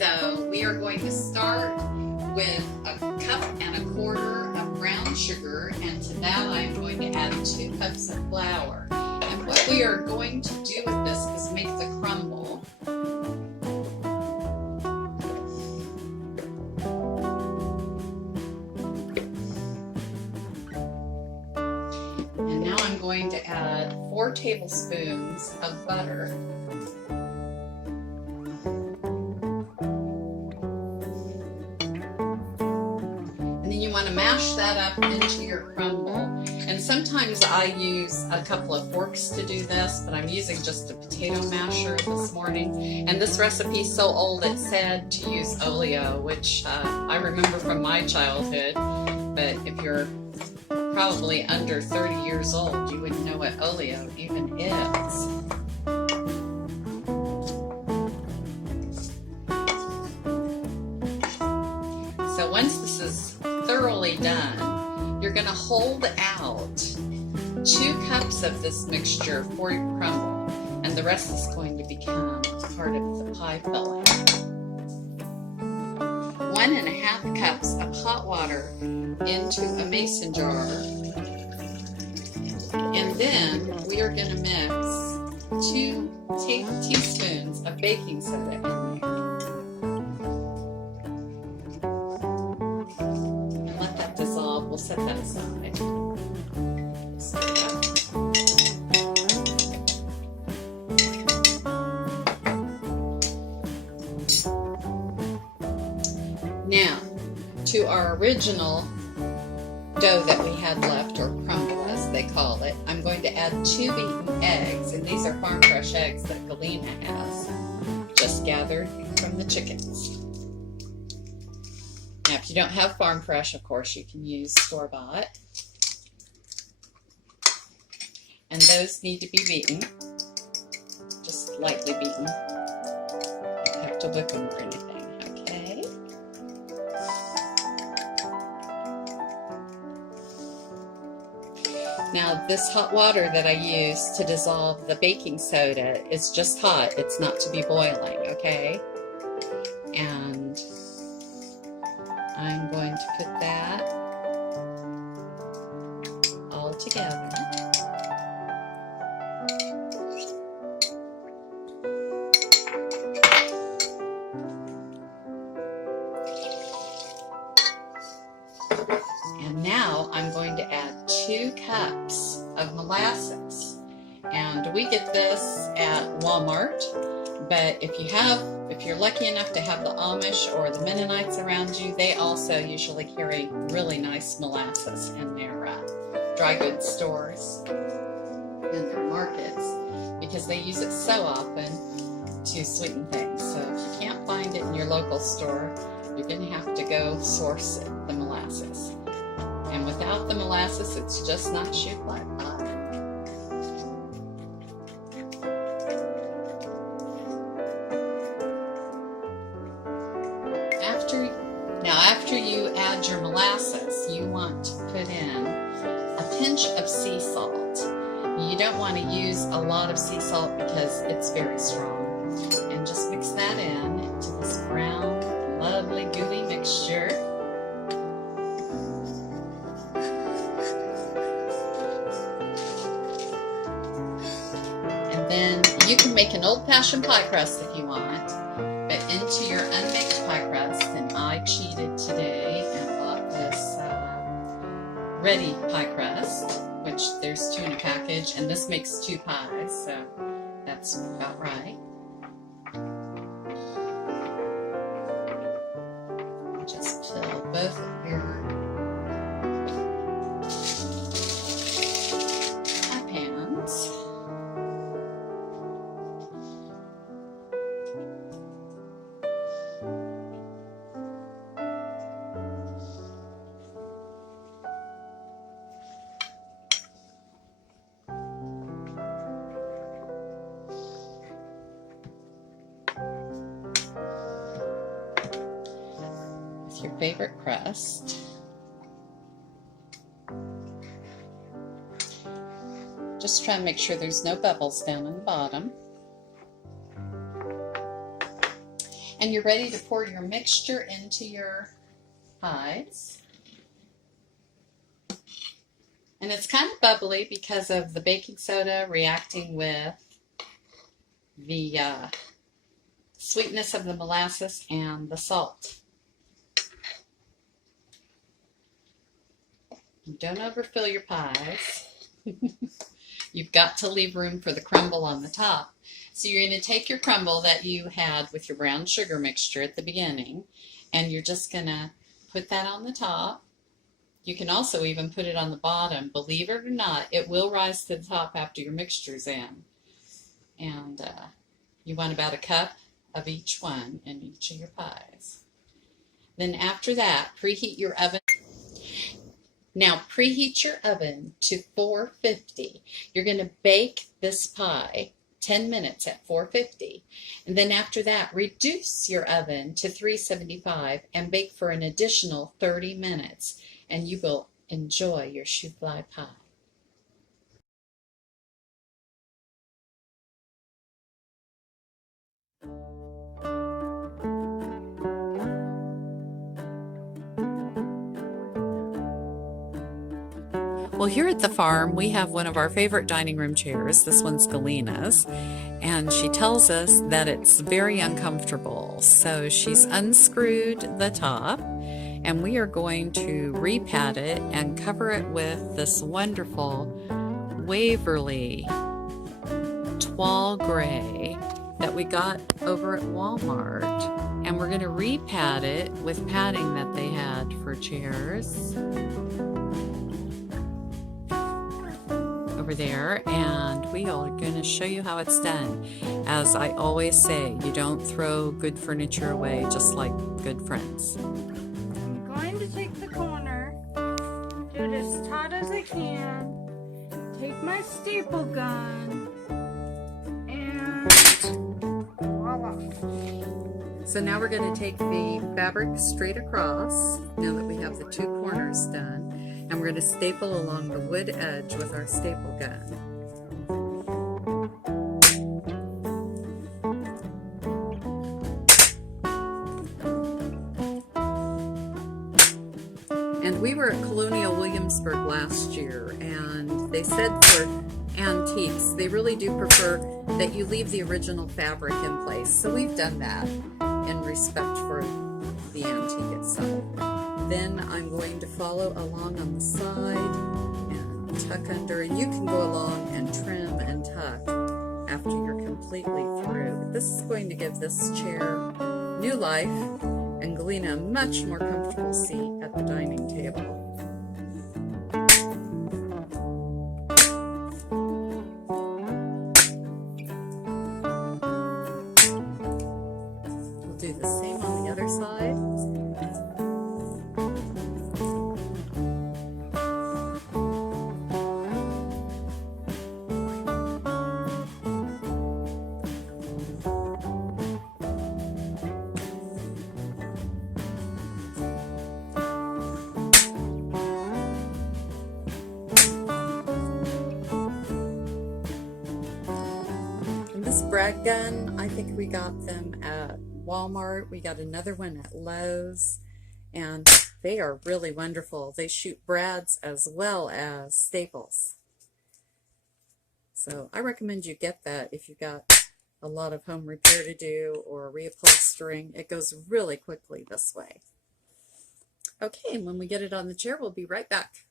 So we are going to start with a cup and a quarter of brown sugar, and to that I am going to add 2 cups of flour. And what we are going to do with this is make the crumble. And now I'm going to add 4 tablespoons of butter. You want to mash that up into your crumble, and sometimes I use a couple of forks to do this, but I'm using just a potato masher this morning. And this recipe is so old it said to use oleo, which I remember from my childhood, but if you're probably under 30 years old you wouldn't know what oleo even is. So once this is thoroughly done, you're going to hold out 2 cups of this mixture for your crumble, and the rest is going to become part of the pie filling. 1½ cups of hot water into a mason jar, and then we are going to mix 2 teaspoons of baking soda in there. We'll set that aside. Now, to our original dough that we had left, or crumble as they call it, I'm going to add 2 beaten eggs, and these are farm fresh eggs that Galina has, just gathered from the chickens. Now, if you don't have farm fresh, of course, you can use store-bought. And those need to be beaten, just lightly beaten. You don't have to whip them or anything, okay? Now, this hot water that I use to dissolve the baking soda is just hot. It's not to be boiling, okay? And I'm going to put that all together. And now I'm going to add 2 cups of molasses. And we get this at Walmart, but if you're lucky enough to have the Amish or the Mennonites around you, they also usually carry really nice molasses in their dry goods stores and their markets, because they use it so often to sweeten things. So if you can't find it in your local store, you're going to have to go source it, the molasses. And without the molasses, it's just not Shoofly pie. After you add your molasses, you want to put in a pinch of sea salt. You don't want to use a lot of sea salt because it's very strong. And just mix that in to this brown, lovely, gooey mixture. And then you can make an old-fashioned pie crust if you want, but into your unbaked pie crust, and I cheated today and bought this ready pie crust, which there's 2 in a package, and this makes 2 pies, so that's about right. Just fill both of your pie pans. Your favorite crust. Just try and make sure there's no bubbles down in the bottom. And you're ready to pour your mixture into your pies. And it's kind of bubbly because of the baking soda reacting with the sweetness of the molasses and the salt. Don't overfill your pies. You've got to leave room for the crumble on the top. So you're going to take your crumble that you had with your brown sugar mixture at the beginning, and you're just going to put that on the top. You can also even put it on the bottom. Believe it or not, it will rise to the top after your mixture's in. And you want about a cup of each one in each of your pies. Then after that, preheat your oven. Now preheat your oven to 450. You're going to bake this pie 10 minutes at 450. And then after that, reduce your oven to 375 and bake for an additional 30 minutes. And you will enjoy your Shoofly pie. Well, here at the farm, we have one of our favorite dining room chairs. This one's Galina's, and she tells us that it's very uncomfortable. So she's unscrewed the top, and we are going to repad it and cover it with this wonderful Waverly Toile Gray that we got over at Walmart. And we're going to repad it with padding that they had for chairs over there, and we are going to show you how it's done. As I always say, you don't throw good furniture away, just like good friends. I'm going to take the corner, do it as taut as I can, take my staple gun, and voila. So now we're going to take the fabric straight across, now that we have the two corners done. And we're going to staple along the wood edge with our staple gun. And we were at Colonial Williamsburg last year, and they said for antiques, they really do prefer that you leave the original fabric in place. So we've done that in respect for the antique itself. Then I'm going to follow along on the side and tuck under, and you can go along and trim and tuck after you're completely through. But this is going to give this chair new life and Galina a much more comfortable seat at the dining table. We'll do the same on the other side. This brad gun, I think we got them at Walmart. We got another one at Lowe's, and they are really wonderful. They shoot brads as well as staples. So I recommend you get that if you've got a lot of home repair to do or reupholstering. It goes really quickly this way. Okay, and when we get it on the chair, we'll be right back.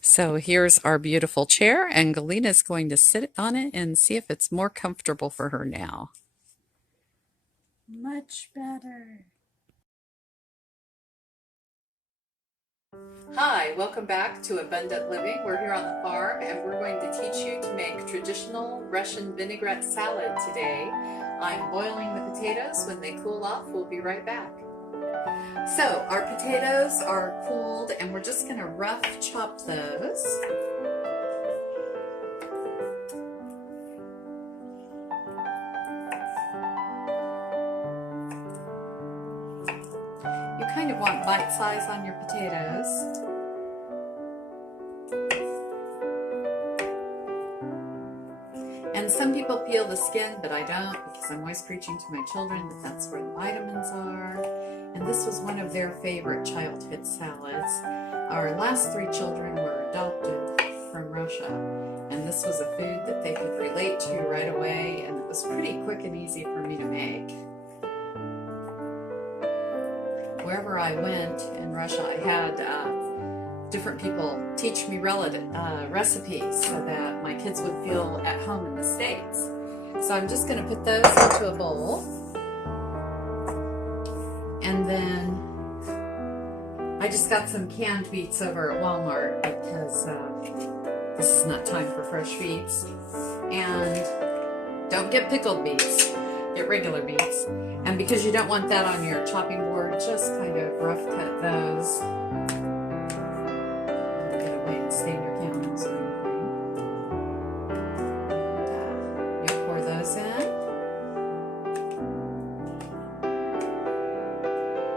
So here's our beautiful chair, and Galina's going to sit on it and see if it's more comfortable for her now. Much better. Hi, welcome back to Abundant Living. We're here on the farm, and we're going to teach you to make traditional Russian vinaigrette salad today. I'm boiling the potatoes. When they cool off, we'll be right back. So our potatoes are cooled, and we're just going to rough chop those. You kind of want bite size on your potatoes. And And some people peel the skin, but I don't, because I'm always preaching to my children that that's where the vitamins are. And this was one of their favorite childhood salads. Our last 3 children were adopted from Russia, and this was a food that they could relate to right away, and it was pretty quick and easy for me to make. Wherever I went in Russia, I had different people teach me recipes so that my kids would feel at home in the States. So I'm just going to put those into a bowl. And then I just got some canned beets over at Walmart because this is not time for fresh beets. And don't get pickled beets, get regular beets. And because you don't want that on your chopping board, just kind of rough cut those. Stain your candles or anything. You pour those in.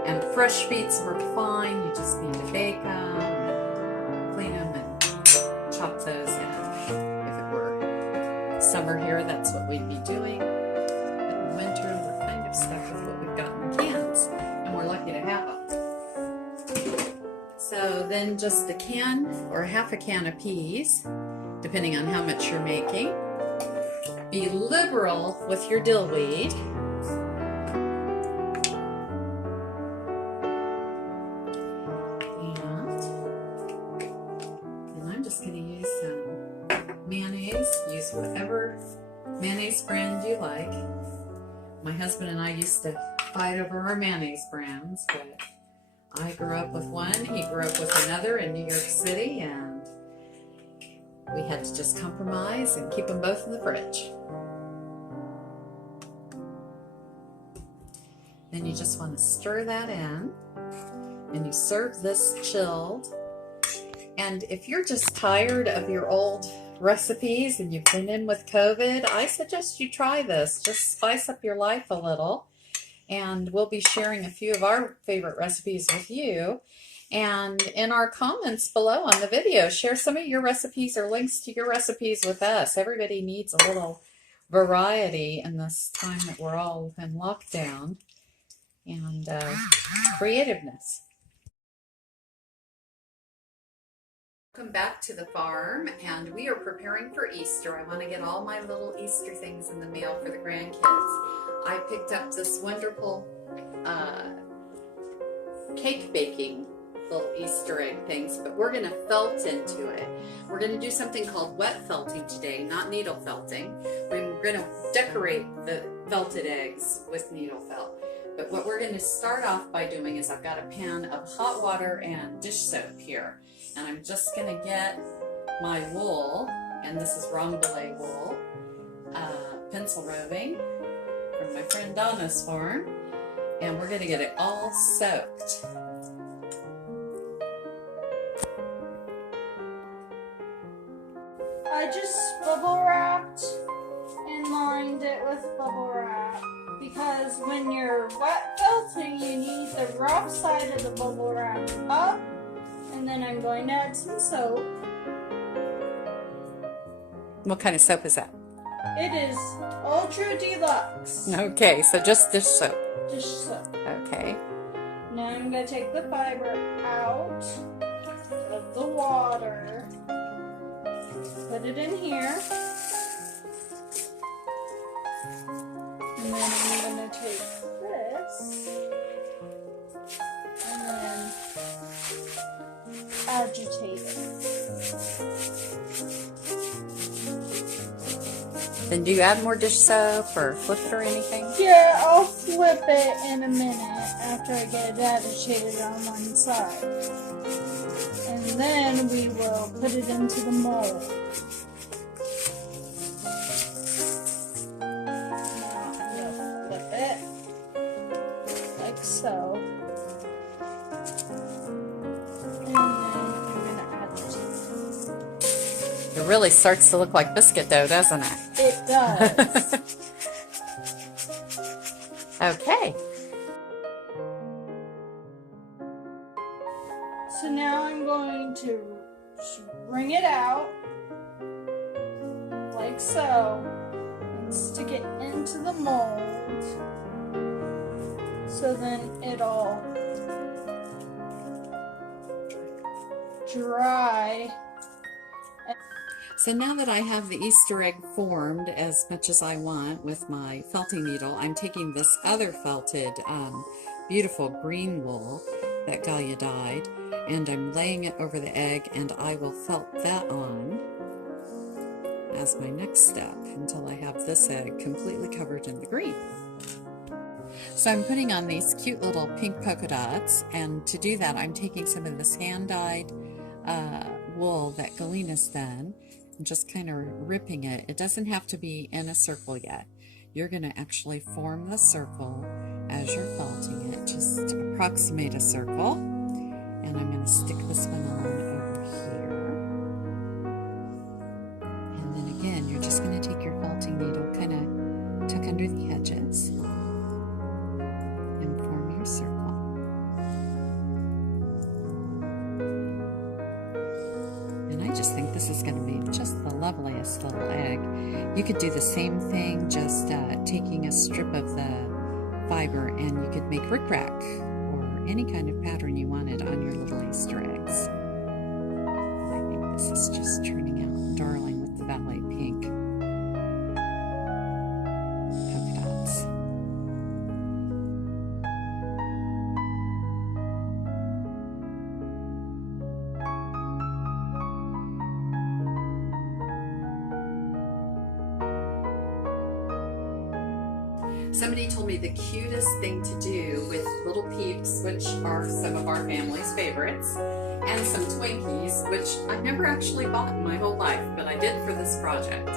And fresh beets work fine. You just need to bake them, and clean them, and chop those in. If it were summer here, that's what we'd be doing. But in winter, we're kind of stuck with what we've got in the cans, and we're lucky to have them. So then just a can or half a can of peas, depending on how much you're making. Be liberal with your dill weed. And I'm just going to use some mayonnaise. Use whatever mayonnaise brand you like. My husband and I used to fight over our mayonnaise brands, but I grew up with one, he grew up with another in New York City, and we had to just compromise and keep them both in the fridge. Then you just want to stir that in, and you serve this chilled. And if you're just tired of your old recipes and you've been in with COVID, I suggest you try this. Just spice up your life a little. And we'll be sharing a few of our favorite recipes with you. And in our comments below on the video, share some of your recipes or links to your recipes with us. Everybody needs a little variety in this time that we're all in lockdown, and creativeness. Welcome back to the farm, and we are preparing for Easter. I want to get all my little Easter things in the mail for the grandkids. I picked up this wonderful cake baking little Easter egg things, but we're going to felt into it. We're going to do something called wet felting today, not needle felting. We're going to decorate the felted eggs with needle felt. But what we're going to start off by doing is I've got a pan of hot water and dish soap here. And I'm just going to get my wool, and this is Rambouillet wool, pencil roving from my friend Donna's farm, and we're going to get it all soaked. I just bubble wrapped and lined it with bubble wrap because when you're wet felting, you need the rough side of the bubble wrap up, and then I'm going to add some soap. What kind of soap is that? It is Ultra Deluxe. Okay, so just dish soap. Dish soap. Okay. Now I'm going to take the fiber out of the water, put it in here, and then I'm going to take this and then agitate it. Then do you add more dish soap or flip it or anything? Yeah, I'll flip it in a minute after I get it agitated on one side. And then we will put it into the mold. Now we'll flip it like so. And then I'm going to agitate it. It really starts to look like biscuit dough, doesn't it? It does. Okay. So now I'm going to wring it out like so. stick it into the mold so then it'll dry. So now that I have the Easter egg formed as much as I want with my felting needle, I'm taking this other felted beautiful green wool that Galina dyed, and I'm laying it over the egg, and I will felt that on as my next step until I have this egg completely covered in the green. So I'm putting on these cute little pink polka dots, and to do that I'm taking some of this hand-dyed wool that Galina's done and just kind of ripping it. It doesn't have to be in a circle yet. You're going to actually form the circle as you're felting it. Just approximate a circle, and I'm going to stick this one on over here. And then again, you're just going to take your felting needle, kind of tuck under the edges, and form your circle. And I just think this is going to be just the loveliest little egg. You could do the same thing, just taking a strip of the fiber, and you could make rickrack or any kind of pattern you wanted on your little Easter eggs. I think this is just turning out darling with the ballet pink polka dots. Somebody told me the cutest thing to do with little peeps, which are some of our family's favorites, and some Twinkies, which I've never actually bought in my whole life, but I did for this project,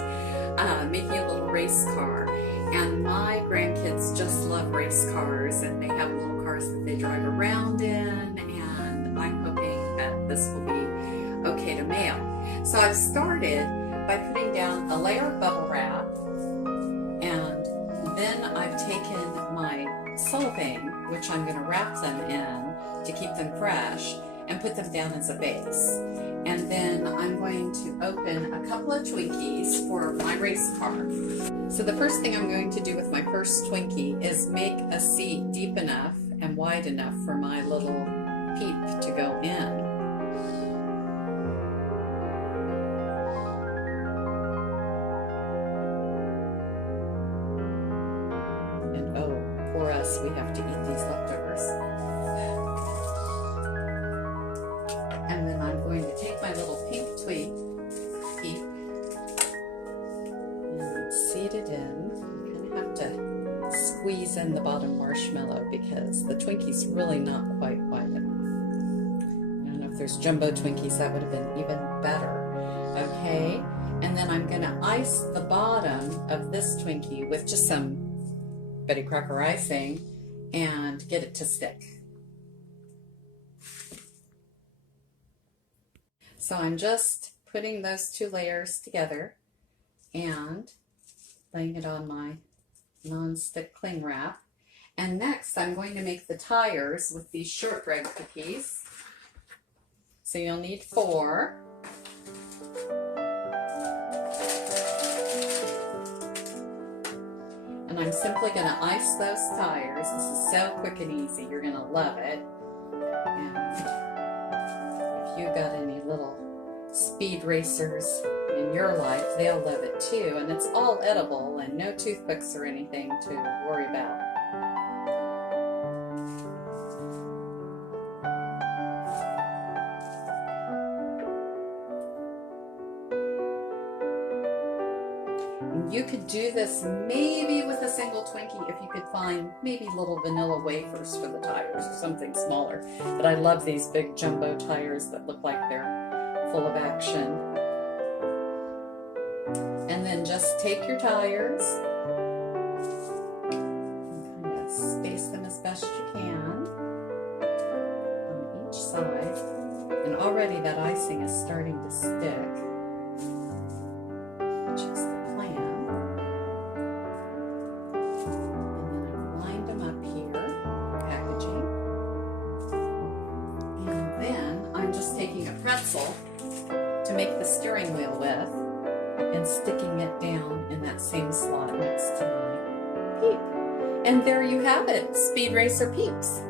making a little race car. And my grandkids just love race cars, and they have little cars that they drive around in, and I'm hoping that this will be okay to mail. So I've started by putting down a layer of bubble wrap, and then I've taken my cellophane, which I'm going to wrap them in to keep them fresh, and put them down as a base. And then I'm going to open a couple of Twinkies for my race car. So the first thing I'm going to do with my first Twinkie is make a seat deep enough and wide enough for my little peep to go in. And oh, for us, we have to eat these leftovers. And then I'm going to take my little pink peep and seed it in. You kind of have to squeeze in the bottom marshmallow because the Twinkie's really not quite wide enough. I don't know if there's jumbo Twinkies, that would have been even better. Okay, and then I'm going to ice the bottom of this Twinkie with just some Betty Crocker icing and get it to stick. So I'm just putting those two layers together and laying it on my non-stick cling wrap. And next I'm going to make the tires with these shortbread cookies. So you'll need 4. And I'm simply going to ice those tires. This is so quick and easy. You're going to love it. And if you've got any little speed racers in your life, they'll love it too. And it's all edible and no toothpicks or anything to worry about. You could do this maybe with a single Twinkie if you could find maybe little vanilla wafers for the tires or something smaller. But I love these big jumbo tires that look like they're full of action. And then just take your tires and kind of space them as best you can on each side. And already that icing is starting to stick, which is the plan. And then I've lined them up here, packaging. And then I'm just taking a pretzel to make the steering wheel with and sticking it down in that that same slot next to my Peep. And there you have it, Speed Racer Peeps.